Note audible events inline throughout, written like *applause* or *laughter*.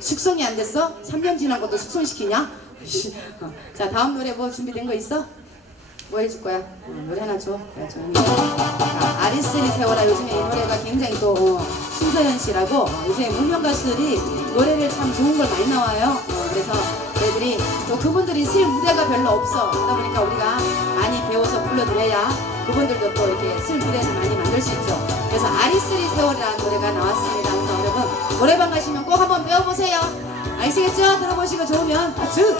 숙성이 안 됐어? 3년 지난 것도 숙성시키냐? 어. *laughs* 자 다음 노래 뭐 준비된 거 있어? 뭐 해줄 거야? 어, 노래 하나 줘. 그래, 아리스리 세워라. 요즘에 이 노래가 굉장히 또 어, 신서연 씨라고 어, 요새 무명 가수들이 노래를 참 좋은 걸 많이 나와요. 어, 그래서 저희들이 또 그분들이 쓸 무대가 별로 없어. 그러다 보니까 우리가 많이 배워서 불러드려야 그분들도 또 이렇게 쓸 무대를 많이 만들 수 있죠. 그래서 아리스리 세워라는 노래가 나왔습니다. 노래방 가시면 꼭 한번 배워보세요. 아시겠죠? 들어보시고 좋으면 박수!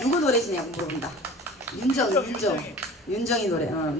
누구 노래시냐고 물어본다. 윤정, 윤정, 윤정이 노래. 어,